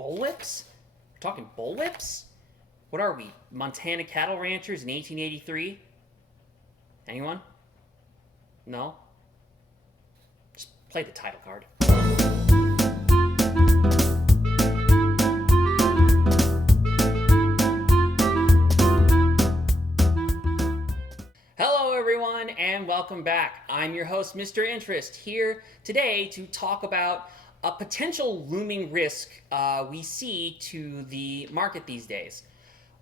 Bullwhips? We're talking bullwhips? What are we, Montana cattle ranchers in 1883? Anyone? No? Just play the title card. Hello everyone and welcome back. I'm your host, Mr. Interest, here today to talk about a potential looming risk we see to the market these days.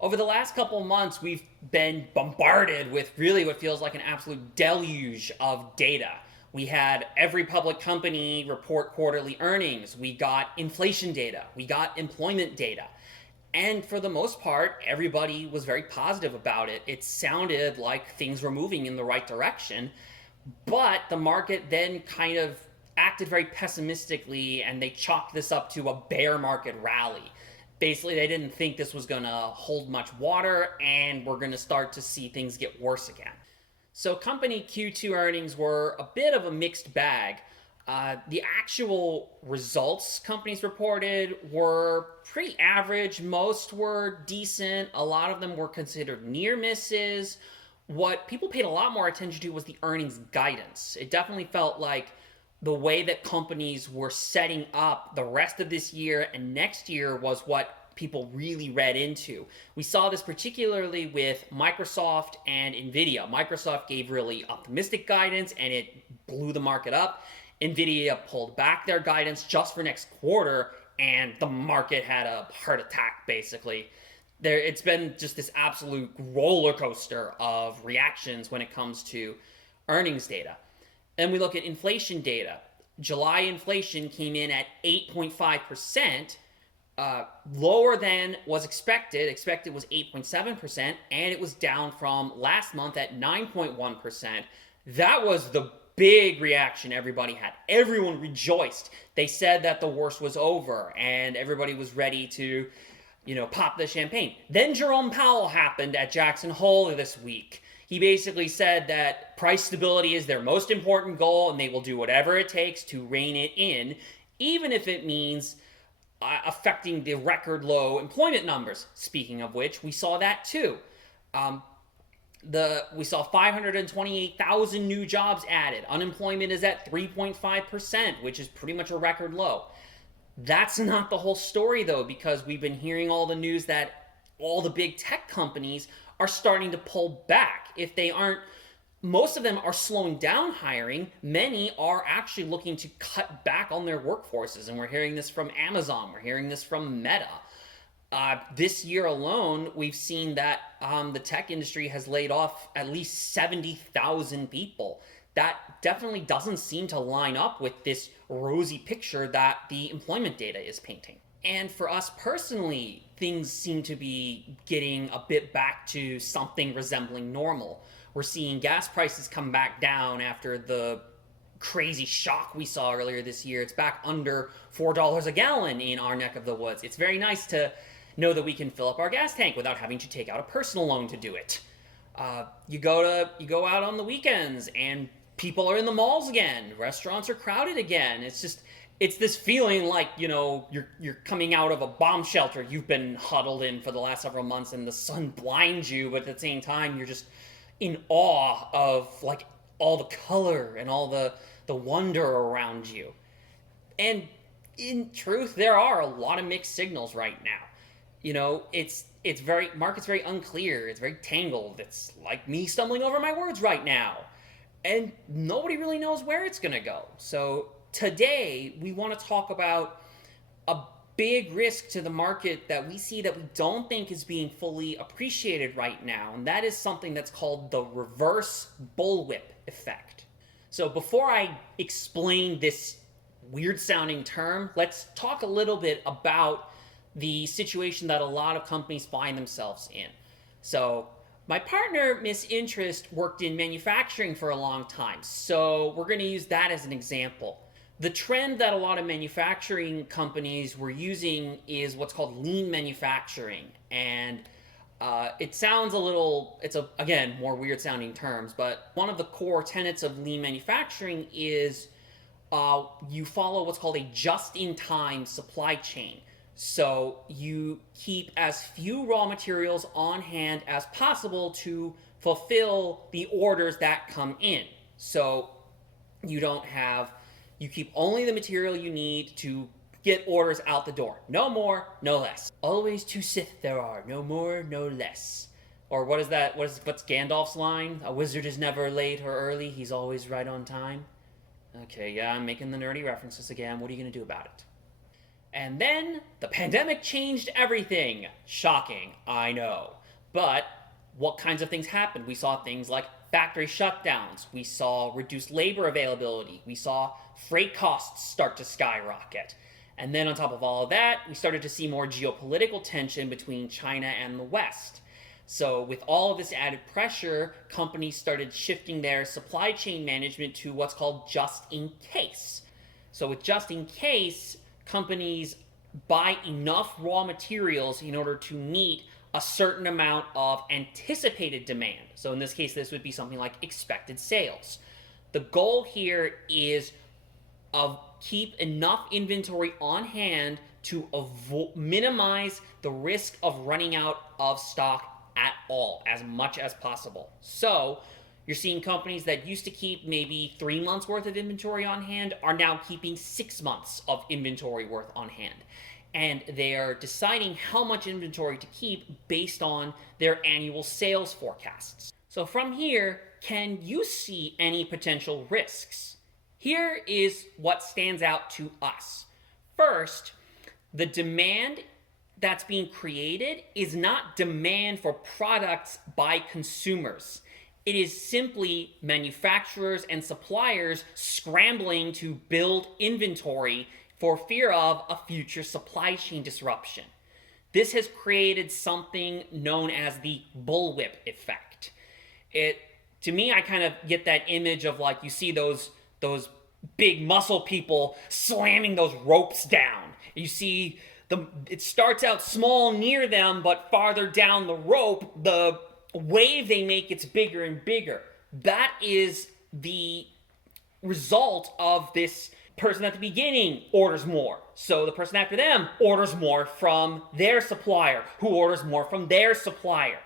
Over the last couple months, we've been bombarded with really what feels like an absolute deluge of data. We had every public company report quarterly earnings. We got inflation data. We got employment data. And for the most part, everybody was very positive about it. It sounded like things were moving in the right direction. But the market then kind of acted very pessimistically, and they chalked this up to a bear market rally. Basically, they didn't think this was going to hold much water, and we're going to start to see things get worse again. So company Q2 earnings were a bit of a mixed bag. The actual results companies reported were pretty average. Most were decent. A lot of them were considered near misses. What people paid a lot more attention to was the earnings guidance. It definitely felt like the way that companies were setting up the rest of this year and next year was what people really read into. We saw this particularly with Microsoft and Nvidia. Microsoft gave really optimistic guidance and it blew the market up. Nvidia pulled back their guidance just for next quarter and the market had a heart attack basically. It's been just this absolute roller coaster of reactions when it comes to earnings data. Then we look at inflation data. July inflation came in at 8.5%, lower than was expected. Expected was 8.7%, and it was down from last month at 9.1%. That was the big reaction everybody had. Everyone rejoiced. They said that the worst was over, and everybody was ready to, pop the champagne. Then Jerome Powell happened at Jackson Hole this week. He basically said that price stability is their most important goal and they will do whatever it takes to rein it in, even if it means affecting the record low employment numbers. Speaking of which, we saw that too. We saw 528,000 new jobs added. Unemployment is at 3.5%, which is pretty much a record low. That's not the whole story though, because we've been hearing all the news that all the big tech companies are starting to pull back. If they aren't, most of them are slowing down hiring. Many are actually looking to cut back on their workforces. And we're hearing this from Amazon. We're hearing this from Meta. This year alone, we've seen that the tech industry has laid off at least 70,000 people. That definitely doesn't seem to line up with this rosy picture that the employment data is painting. And for us personally, things seem to be getting a bit back to something resembling normal. We're seeing gas prices come back down after the crazy shock we saw earlier this year. It's back under $4 a gallon in our neck of the woods. It's very nice to know that we can fill up our gas tank without having to take out a personal loan to do it. You go out on the weekends and people are in the malls again. Restaurants are crowded again. It's this feeling like, you're coming out of a bomb shelter you've been huddled in for the last several months and the sun blinds you, but at the same time, you're just in awe of like all the color and all the wonder around you. And in truth, there are a lot of mixed signals right now. Market's very unclear. It's very tangled. It's like me stumbling over my words right now. And nobody really knows where it's going to go. So today, we want to talk about a big risk to the market that we see that we don't think is being fully appreciated right now, and that is something that's called the reverse bullwhip effect. So before I explain this weird-sounding term, let's talk a little bit about the situation that a lot of companies find themselves in. So my partner, Miss Interest, worked in manufacturing for a long time, so we're going to use that as an example. The trend that a lot of manufacturing companies were using is what's called lean manufacturing. And it sounds again, more weird sounding terms, but one of the core tenets of lean manufacturing is you follow what's called a just-in-time supply chain. So you keep as few raw materials on hand as possible to fulfill the orders that come in. So you keep only the material you need to get orders out the door. No more, no less. Always two Sith there are, no more, no less. Or what is that? What's Gandalf's line? A wizard is never late or early, he's always right on time. Okay, yeah, I'm making the nerdy references again. What are you going to do about it? And then the pandemic changed everything. Shocking, I know. But what kinds of things happened? We saw things like factory shutdowns. We saw reduced labor availability. We saw freight costs start to skyrocket. And then on top of all of that, we started to see more geopolitical tension between China and the West. So with all of this added pressure, companies started shifting their supply chain management to what's called just in case. So with just in case, companies buy enough raw materials in order to meet a certain amount of anticipated demand. So in this case, this would be something like expected sales. The goal here is keep enough inventory on hand to minimize the risk of running out of stock at all, as much as possible. So you're seeing companies that used to keep maybe 3 months worth of inventory on hand are now keeping 6 months of inventory worth on hand. And they are deciding how much inventory to keep based on their annual sales forecasts. So from here, can you see any potential risks? Here is what stands out to us. First, the demand that's being created is not demand for products by consumers. It is simply manufacturers and suppliers scrambling to build inventory for fear of a future supply chain disruption. This has created something known as the bullwhip effect. To me, I kind of get that image of like you see those big muscle people slamming those ropes down. You see it starts out small near them, but farther down the rope, the wave they make gets bigger and bigger. That is the result of this person at the beginning orders more. So the person after them orders more from their supplier, who orders more from their supplier.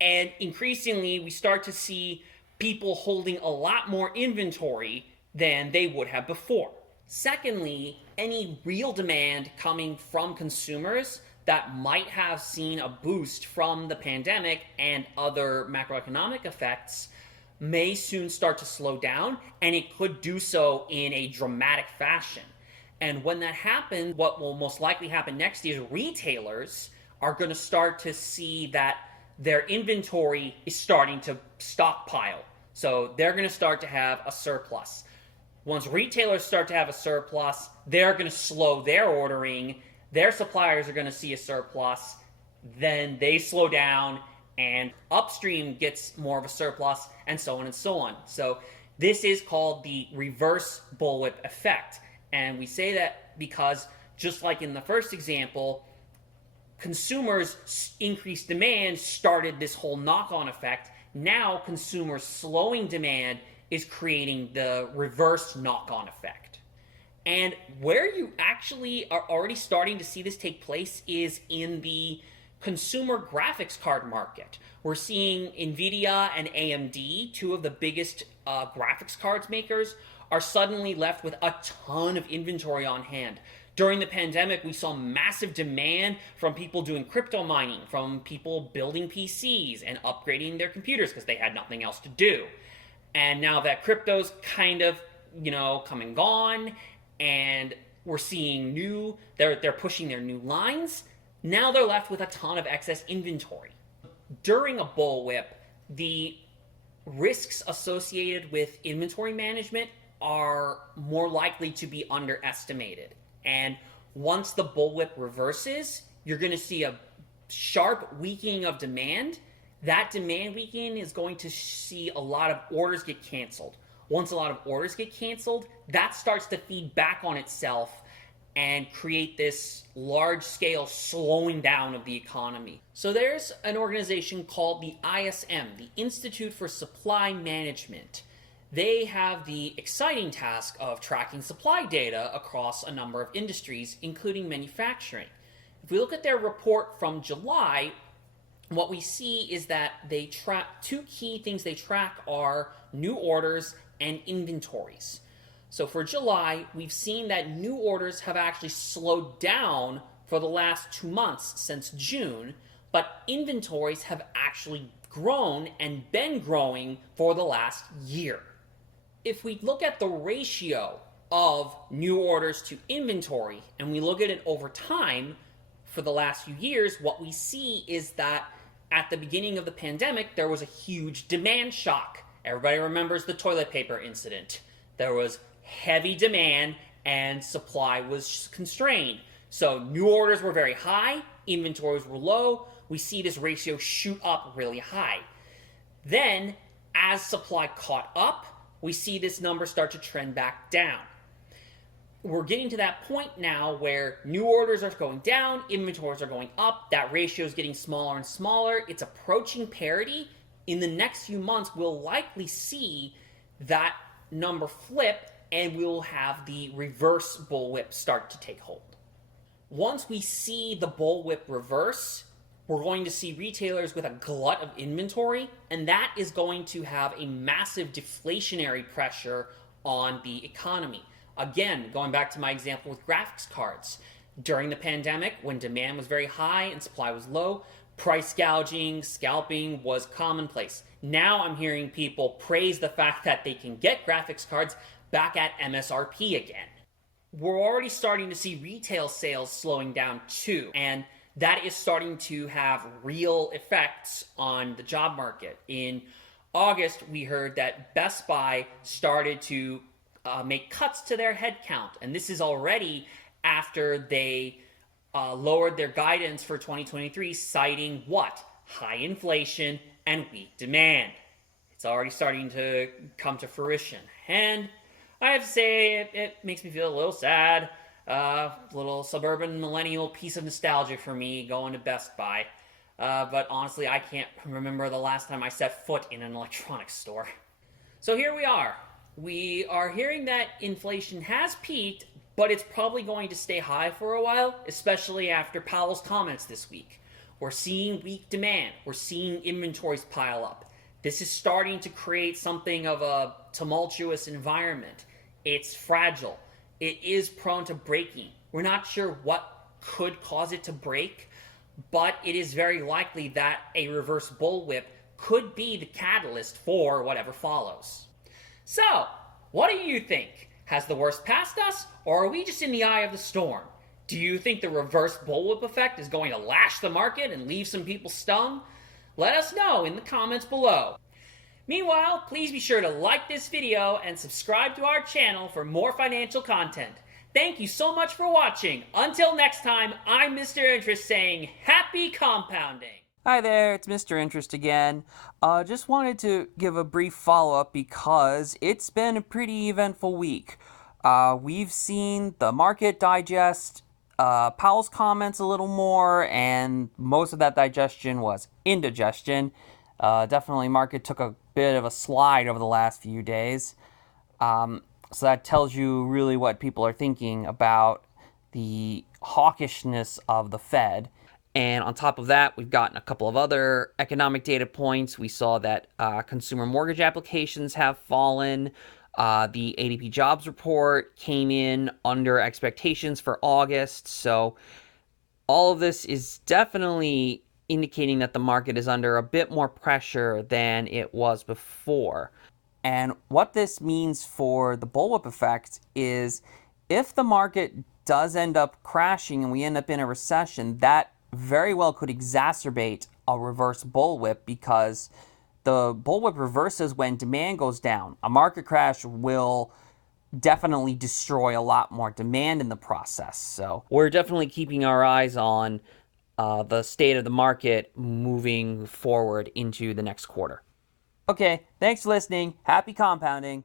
And increasingly, we start to see people holding a lot more inventory than they would have before. Secondly, any real demand coming from consumers that might have seen a boost from the pandemic and other macroeconomic effects may soon start to slow down, and it could do so in a dramatic fashion. And when that happens, what will most likely happen next is retailers are going to start to see that their inventory is starting to stockpile. So they're going to start to have a surplus. Once retailers start to have a surplus, they're going to slow their ordering. Their suppliers are going to see a surplus. Then they slow down, and upstream gets more of a surplus, and so on and so on. So this is called the reverse bullwhip effect. And we say that because, just like in the first example, consumers' increased demand started this whole knock-on effect. Now consumers slowing demand is creating the reverse knock-on effect. And where you actually are already starting to see this take place is in the consumer graphics card market. We're seeing NVIDIA and AMD, two of the biggest graphics cards makers, are suddenly left with a ton of inventory on hand. During the pandemic, we saw massive demand from people doing crypto mining, from people building PCs and upgrading their computers because they had nothing else to do. And now that crypto's kind of, come and gone, and we're seeing they're pushing their new lines, now they're left with a ton of excess inventory. During a bullwhip, the risks associated with inventory management are more likely to be underestimated. And once the bullwhip reverses, you're going to see a sharp weakening of demand. That demand weakening is going to see a lot of orders get canceled. Once a lot of orders get canceled, that starts to feed back on itself and create this large-scale slowing down of the economy. So there's an organization called the ISM, the Institute for Supply Management. They have the exciting task of tracking supply data across a number of industries, including manufacturing. If we look at their report from July, what we see is that they track two key things they track are new orders and inventories. So for July, we've seen that new orders have actually slowed down for the last 2 months since June, but inventories have actually grown and been growing for the last year. If we look at the ratio of new orders to inventory and we look at it over time for the last few years, what we see is that at the beginning of the pandemic, there was a huge demand shock. Everybody remembers the toilet paper incident. There was heavy demand and supply was constrained. So new orders were very high, inventories were low. We see this ratio shoot up really high. Then, as supply caught up, we see this number start to trend back down. We're getting to that point now where new orders are going down, inventories are going up, that ratio is getting smaller and smaller. It's approaching parity. In the next few months, we'll likely see that number flip and we'll have the reverse bullwhip start to take hold. Once we see the bullwhip reverse, we're going to see retailers with a glut of inventory, and that is going to have a massive deflationary pressure on the economy. Again, going back to my example with graphics cards, during the pandemic, when demand was very high and supply was low, price gouging, scalping was commonplace. Now I'm hearing people praise the fact that they can get graphics cards back at MSRP again. We're already starting to see retail sales slowing down too, and that is starting to have real effects on the job market. In August, we heard that Best Buy started to make cuts to their headcount, and this is already after they lowered their guidance for 2023, citing what? High inflation and weak demand. It's already starting to come to fruition, and I have to say it makes me feel a little sad. Little suburban millennial piece of nostalgia for me going to Best Buy. But honestly, I can't remember the last time I set foot in an electronics store. So here we are. We are hearing that inflation has peaked, but it's probably going to stay high for a while, especially after Powell's comments this week. We're seeing weak demand. We're seeing inventories pile up. This is starting to create something of a tumultuous environment. It's fragile. It is prone to breaking. We're not sure what could cause it to break, but it is very likely that a reverse bullwhip could be the catalyst for whatever follows. So, what do you think? Has the worst passed us, or are we just in the eye of the storm? Do you think the reverse bullwhip effect is going to lash the market and leave some people stung? Let us know in the comments below. Meanwhile, please be sure to like this video and subscribe to our channel for more financial content. Thank you so much for watching. Until next time, I'm Mr. Interest saying happy compounding. Hi there, it's Mr. Interest again. Just wanted to give a brief follow-up because it's been a pretty eventful week. We've seen the market digest Powell's comments a little more, and most of that digestion was indigestion. Definitely market took a bit of a slide over the last few days. So that tells you really what people are thinking about the hawkishness of the Fed. And on top of that, we've gotten a couple of other economic data points. We saw that consumer mortgage applications have fallen. The ADP jobs report came in under expectations for August. So all of this is definitely indicating that the market is under a bit more pressure than it was before. And what this means for the bullwhip effect is if the market does end up crashing and we end up in a recession, that very well could exacerbate a reverse bullwhip because the bullwhip reverses when demand goes down. A market crash will definitely destroy a lot more demand in the process. So we're definitely keeping our eyes on the state of the market moving forward into the next quarter. Okay, thanks for listening. Happy compounding.